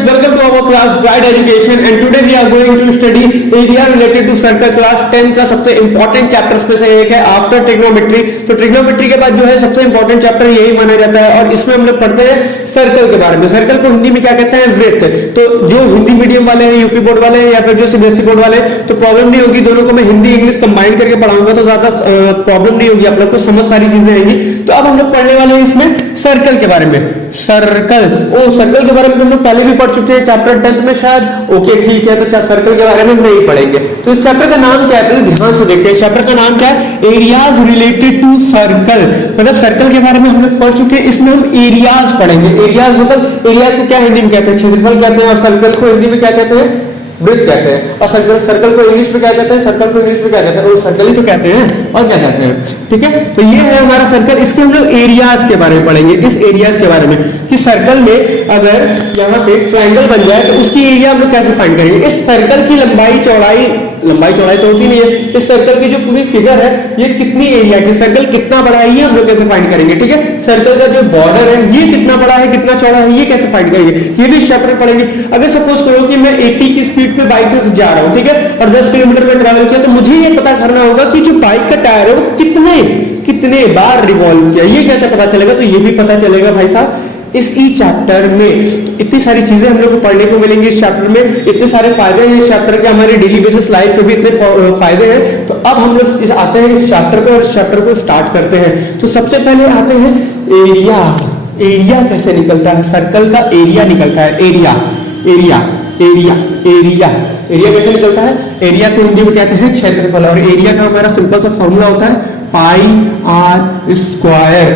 students, welcome to our class Bright Education and today we are going to study area related to circle. Class 10 का सबसे important chapters में से एक है after trigonometry. तो trigonometry के बाद जो है सबसे इंपॉर्टेंट चैप्टर यही माना जाता है और इसमें हम लोग पढ़ते हैं सर्कल के बारे में। सर्कल को हिंदी में क्या कहते हैं? वृत्त। तो जो हिंदी मीडियम वाले हैं, यूपी बोर्ड वाले हैं या फिर जो सीबीएसई बोर्ड वाले हैं, तो प्रॉब्लम नहीं होगी, दोनों को मैं हिंदी इंग्लिश कंबाइन करके पढ़ाऊंगा तो ज्यादा प्रॉब्लम नहीं होगी, आप लोग को समझ सारी चीजें आएंगी। तो अब हम लोग पढ़ने वाले हैं इसमें सर्कल के बारे में। सर्कल सर्कल के बारे में हम लोग पहले भी पढ़ चुके हैं चैप्टर 10 में शायद। ओके ठीक है, तो सर्कल के बारे में हम नहीं पढ़ेंगे। तो इस चैप्टर का नाम क्या है ध्यान से देखते हैं। चैप्टर का नाम क्या है? Areas related to circle. मतलब सर्कल के बारे में हम लोग पढ़ चुके हैं, इसमें हम एरियाज पढ़ेंगे। एरियाज मतलब एरियाज को क्या हिंदी में कहते हैं? क्षेत्रफल कहते हैं। और सर्कल को हिंदी में क्या कहते हैं? वृत्त कहते हैं। और सर्कल को इंग्लिश में क्या कहते हैं? सर्कल को इंग्लिश में क्या कहते हैं? और सर्कल ही तो कहते हैं, और क्या कहते हैं? ठीक है, तो ये है हमारा सर्कल। इसके हम लोग एरियाज के बारे में पढ़ेंगे। इस एरियाज के बारे में कि सर्कल में अगर यहाँ पे ट्रायंगल बन जाए तो उसकी एरिया हम लोग कैसे फाइंड करेंगे। इस सर्कल की लंबाई चौड़ाई तो होती नहीं है, इस सर्कल की जो पूरी फिगर है ये कितनी एरिया की, सर्कल कितना बड़ा है, ये हम लोग कैसे फाइंड करेंगे। ठीक है, सर्कल का जो बॉर्डर है ये कितना बड़ा है, कितना चौड़ा है, ये कैसे फाइंड करेंगे, ये भी इस चैप्टर में पढ़ेंगे। अगर सपोज करो कि मैं 80 की स्पीड पे बाइक से जा रहा हूं, ठीक है, और 10 किलोमीटर में ट्रैवल किया, तो मुझे ये पता करना होगा कि जो बाइक का टायर है वो कितने बार रिवॉल्व किया। ये कैसे पता चलेगा? तो ये भी पता चलेगा भाई साहब इस ई चैप्टर में। तो इतनी सारी चीजें हम लोग को पढ़ने को मिलेंगी इस चैप्टर में, इतने सारे फायदे हैं इस चैप्टर के, हमारे डेली बेसिस लाइफ में भी इतने फायदे हैं। तो अब हम लोग आते हैं इस चैप्टर पे और इस चैप्टर को स्टार्ट करते हैं। तो सबसे पहले आते हैं एरिया। एरिया कैसे निकलता है? सर्कल का एरिया निकलता है। एरिया कैसे निकलता है? एरिया को हिंदी में कहते हैं क्षेत्रफल। और एरिया का हमारा सिंपल सा फॉर्मूला होता है पाई आर स्क्वायर।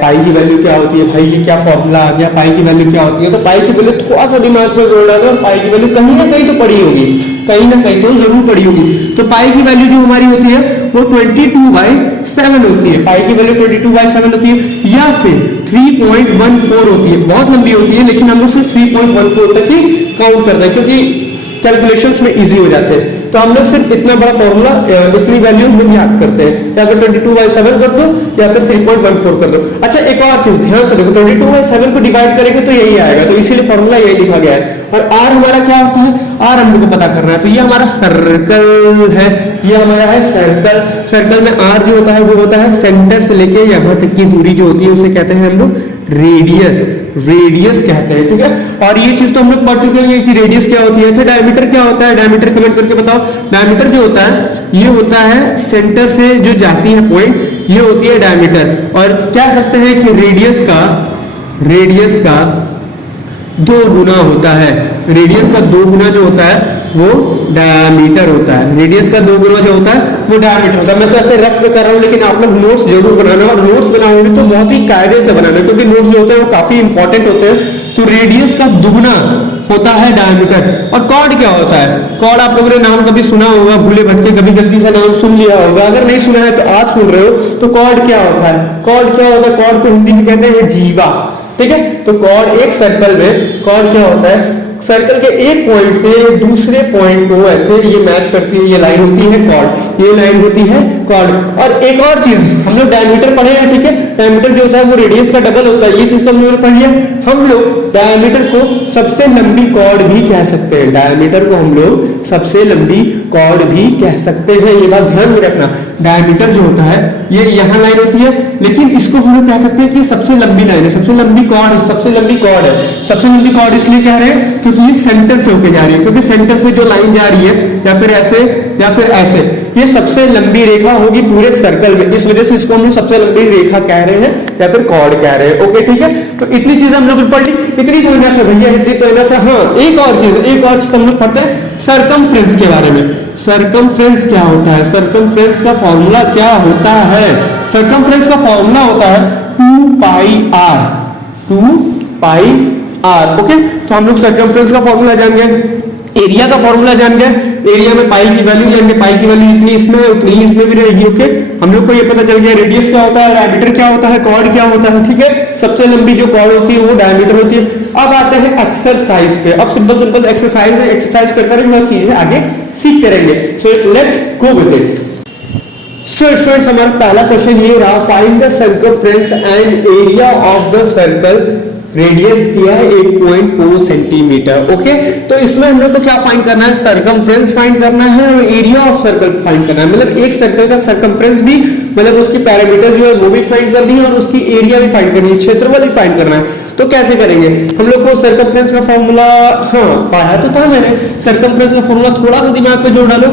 पाई की वैल्यू क्या होती है? भाई ये क्या फॉर्मूला आ गया, पाई की वैल्यू क्या होती है? तो पाई की वैल्यू थोड़ा सा दिमाग में जोड़ डालो, पाई की वैल्यू कहीं ना कहीं तो पड़ी होगी, कहीं ना कहीं तो जरूर पड़ी होगी। तो पाई की वैल्यू जो हमारी होती है वो 22/7 होती है। पाई की वैल्यू 22/7 होती है या फिर 3.14 होती है। बहुत लंबी होती है लेकिन हम लोग सिर्फ 3.14 तक ही काउंट करते हैं क्योंकि कैलकुलेशंस में इजी हो जाते हैं। तो हम लोग सिर्फ इतना बड़ा फॉर्मूला, इतनी वैल्यू हम लोग याद करते हैं, या फिर 22/7 कर दो या फिर 3.14 कर दो। अच्छा एक और चीज ध्यान से देखो, 22/7 को डिवाइड करेंगे तो यही आएगा, तो इसीलिए फॉर्मूला यही लिखा गया है। और आर हमारा क्या होता है? आर हम लोग को पता करना है। तो ये हमारा सर्कल है, ये हमारा है सर्कल। सर्कल में आर जो होता है वो होता है सेंटर से लेके यहाँ तक की दूरी जो होती है उसे कहते हैं हम लोग रेडियस कहते हैं। ठीक है, और ये चीज तो हम लोग पढ़ चुके हैं कि रेडियस क्या होती है। अच्छा डायमीटर क्या होता है? डायमीटर कमेंट करके बताओ। डायमीटर जो होता है ये होता है सेंटर से जो जाती है पॉइंट, ये होती है डायमीटर। और कह सकते हैं कि रेडियस का 2 गुना होता है। रेडियस का 2 गुना जो होता है वो डायमीटर होता है। रेडियस का 2 गुना जो होता है वो डायमीटर होता है। मैं तो ऐसे रफ में कर रहा हूं लेकिन आप लोग नोट्स जरूर बनाना, और नोट्स बनाओगे तो बहुत ही कायदे से बनाना क्योंकि नोट्स जो होते हैं वो काफी इंपॉर्टेंट होते हैं। तो रेडियस का दुगना होता है डायमीटर। और कॉर्ड क्या होता है? कॉर्ड आप लोगों ने नाम कभी सुना होगा, भूले भटके कभी गलती से नाम सुन लिया होगा, अगर नहीं सुना है तो आज सुन रहे हो। तो कॉर्ड क्या होता है? कॉर्ड कॉर्ड को हिंदी में कहते हैं जीवा। ठीक है, तो कॉर्ड एक सर्कल में कॉर्ड क्या होता है? सर्कल के एक पॉइंट से दूसरे पॉइंट को ऐसे ये मैच करती है, ये लाइन होती है कॉर्ड, ये लाइन होती है कॉर्ड। और एक और चीज हम लोग डायमीटर पढ़े हैं। ठीक है, डायमीटर जो होता है वो रेडियस का डबल होता है, ये चीज तो हम लोग पढ़ लिया। हम लोग डायमीटर को सबसे लंबी कॉर्ड भी कह सकते हैं। डायमीटर को हम लोग सबसे लंबी कॉर्ड भी कह सकते हैं, ये बात ध्यान में रखना। डायमीटर जो होता है ये यहाँ लाइन होती है, लेकिन इसको हम लोग कह सकते हैं कि सबसे लंबी लाइन है, सबसे लंबी कॉर्ड है। सबसे लंबी कॉर्ड इसलिए कह रहे हैं क्योंकि ये सेंटर से होकर जा रही है, क्योंकि सेंटर से जो लाइन जा रही है या फिर ऐसे या फिर ऐसे, ये सबसे लंबी रेखा होगी पूरे सर्कल में। इस वजह से इसको हम सबसे लंबी रेखा कह रहे हैं या फिर कॉर्ड कह रहे हैं। ओके ठीक है, तो इतनी चीज हम लोग पढ़ ली। इतनी तो इनफ है भैया, इतनी तो इनफ है। हाँ एक और चीज हम लोग पढ़ते हैं सरकमफ्रेंस के बारे में। सरकमफ्रेंस क्या होता है? सरकमफ्रेंस का फॉर्मूला क्या होता है? सरकमफ्रेंस का फॉर्मूला होता है 2πr। ओके, तो हम लोग सरकमफ्रेंस का फॉर्मूला जान गए, एरिया का फॉर्मूला जान गए, एरिया में पाई की वैल्यू जान गए, पाई की वैल्यू इतनी इसमें उतनी इसमें भी रहेगी। ओके, हम लोग को ये पता चल गया रेडियस क्या होता है, डायमीटर क्या होता है, कॉर्ड क्या होता है। ठीक है, सबसे लंबी जो कॉर्ड होती है वो डायमीटर होती है। अब आते हैं एक्सरसाइज पे। अब सिंपल एक्सरसाइज है, एक्सरसाइज करते रहेंगे और चीजें आगे सीखते रहेंगे। So let's go with it. So students हमारा पहला क्वेश्चन ये रहा, find the circumference and area of the circle radius दिया है 8.4 सेंटीमीटर। ओके, तो इसमें हम लोग को क्या फाइंड करना है, सर्कमफ्रेंस फाइंड करना है और एरिया ऑफ सर्कल फाइंड करना है। मतलब एक सर्कल का सर्कमफ्रेंस भी, मतलब उसकी पैरामीटर जो है वो भी फाइंड करनी है और उसकी एरिया भी फाइंड करनी है, क्षेत्रफल भी फाइंड करना है। तो कैसे करेंगे हम लोग को, सर्कमफ्रेंस का फॉर्मूला हाँ पढ़ा तो था मैंने, सर्कमफ्रेंस का फॉर्मूला थोड़ा सा दिमाग पे जोड़ डालो।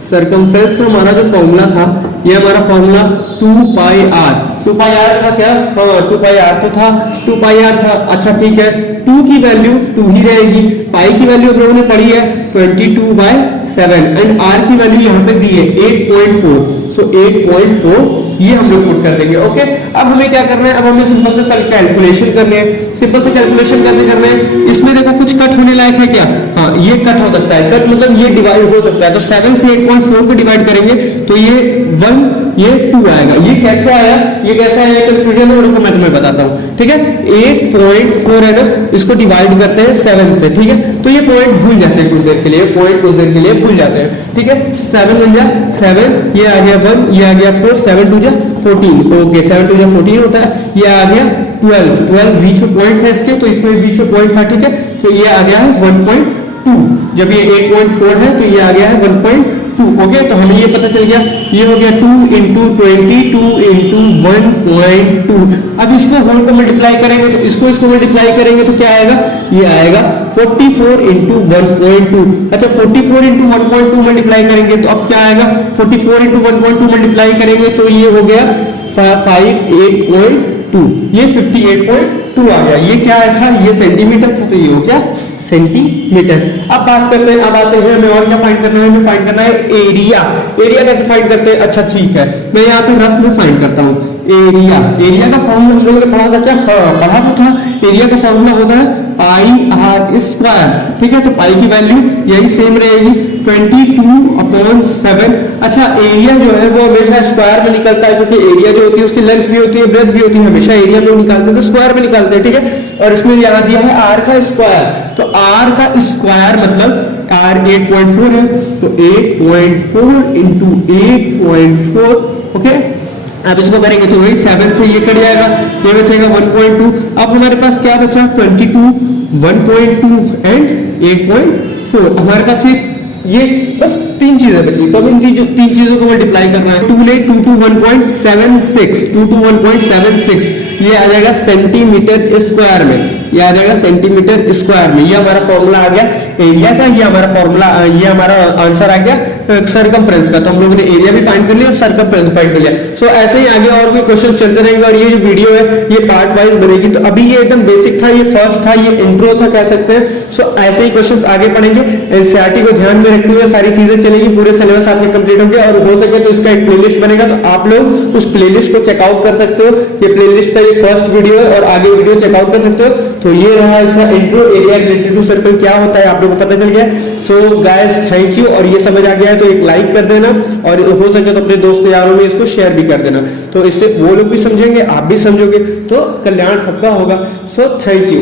सर्कमफ्रेंस का हमारा जो फॉर्मूला था, ये हमारा formula 2 pi r. 2 pi r था क्या, हाँ 2 पाई आर तो था, 2 पाई आर था। अच्छा ठीक है, 2 की वैल्यू 2 ही रहेगी, पाई की वैल्यू हम लोगों ने पढ़ी है 22/7 एंड आर की वैल्यू यहाँ पे दी है 8.4। सो 8.4 ये हम लोग पुट कर देंगे। ओके, अब हमें क्या करना है, अब हमें सिंपल से कैलकुलेशन करनी है। सिंपल से कैलकुलेशन कैसे करना है, इसमें देखो कुछ कट होने लायक है क्या, हाँ ये कट हो सकता है, कट मतलब ये डिवाइड हो सकता है। तो 7 से 8.4 को डिवाइड करेंगे तो ये 1 ये 2 आएगा। ये कैसे आया, ये कैसे आया, कंफ्यूजन है, रुको मैं तुम्हें बताता हूँ। ठीक है, 8.4 है ना, इसको डिवाइड करते हैं 7 से। ठीक है, तो ये पॉइंट भूल जाते हैं कुछ देर के लिए, पॉइंट कुछ देर के लिए भूल जाते हैं। ठीक है, 7 बन जाए 7, ये आ गया 1, ये आ गया 4, 7 2 14। ओके, 7 2 14 होता है, ये आ गया 12 बीच में पॉइंट है इसके, तो इसमें बीच में पॉइंट था। ठीक है, तो ये आ गया है 1.2। जब ये 8.4 है तो ये आ गया है 1.2। ओके, तो हमें ये पता चल गया, ये हो गया 2 × 20 2 × 1.2। अब इसको होल को मल्टीप्लाई करेंगे तो इसको मल्टीप्लाई करेंगे तो क्या आएगा, ये आएगा 44 × 1.2। अच्छा 44 × 1.2 मल्टीप्लाई करेंगे तो अब क्या आएगा, 44 × 1.2 मल्टीप्लाई करेंगे तो ये हो गया 58.2, ये 58.2 आ गया। ये क्या था, ये सेंटीमीटर था, तो ये हो गया सेंटीमीटर। अब बात करते हैं, अब आते हैं हमें और क्या फाइंड करना है, हमें फाइंड करना है एरिया। एरिया कैसे फाइंड करते हैं, अच्छा ठीक है, मैं यहाँ पे रफ में फाइंड करता हूँ। एरिया का फॉर्मूला हम लोगों ने पढ़ा था क्या, हाँ पढ़ा तो था। एरिया का फॉर्मूला होता है पाई आर स्क्वायर। ठीक है, तो पाई की वैल्यू यही सेम रहेगी 22/7। अच्छा एरिया जो है वो हमेशा स्क्वायर में निकलता है, क्योंकि एरिया जो होती है उसकी लेंथ भी होती है, ब्रेथ भी होती है, हमेशा एरिया में निकालते हैं तो स्क्वायर में निकालते हैं। ठीक है, और इसमें यहाँ दिया है आर का स्क्वायर, तो आर का स्क्वायर मतलब आर 8.4 है, तो 8.4 × 8.4। ओके, अब इसको करेंगे तो वही 7 से ये कट जाएगा, ये बचेगा 1.2। अब हमारे पास क्या बचा, 22, 1.2 एंड 8.4। हमारे पास ये बस 3 चीजें बची, तो अब इन 3 चीजों को मल्टीप्लाई करना है। 2 ले 2 to 1.76, 2 to 1.76 ये आ जाएगा सेंटीमीटर स्क्वायर में, ये आ जाएगा सेंटीमीटर स्क्वायर में। ये हमारा फॉर्मूला आ गया एरिया का, ये हमारा फॉर्मूला, ये हमारा आंसर आ गया सर्कमफ्रेंस का। तो हम लोगों ने एरिया भी फाइंड कर लिया और सर्कमफ्रेंस फाइंड कर लिया। सो ऐसे ही आगे और भी क्वेश्चन चलते रहेंगे और ये जो वीडियो है ये पार्ट वाइज बनेगी। तो अभी ये एकदम बेसिक था, ये फर्स्ट था, ये इंट्रो था कह सकते हैं। सो ऐसे ही क्वेश्चन आगे पढ़ेंगे, एनसीईआरटी को ध्यान में रखते हुए सारी चीजें चलेगी, पूरे सिलेबस आपके कंप्लीट होंगे और हो सके तो इसका एक प्लेलिस्ट बनेगा, तो आप लोग उस प्लेलिस्ट को चेकआउट कर सकते हो। ये प्लेलिस्ट का ये फर्स्ट वीडियो है और आगे वीडियो चेकआउट कर सकते हो। तो ये रहा इसका intro, area related to circle क्या होता है आप लोगों को पता चल गया। सो गाइस थैंक यू, और ये समझ आ गया है तो एक लाइक कर देना और हो सके तो अपने दोस्त यारों में इसको शेयर भी कर देना, तो इससे वो लोग भी समझेंगे, आप भी समझोगे, तो कल्याण सबका होगा। So thank you.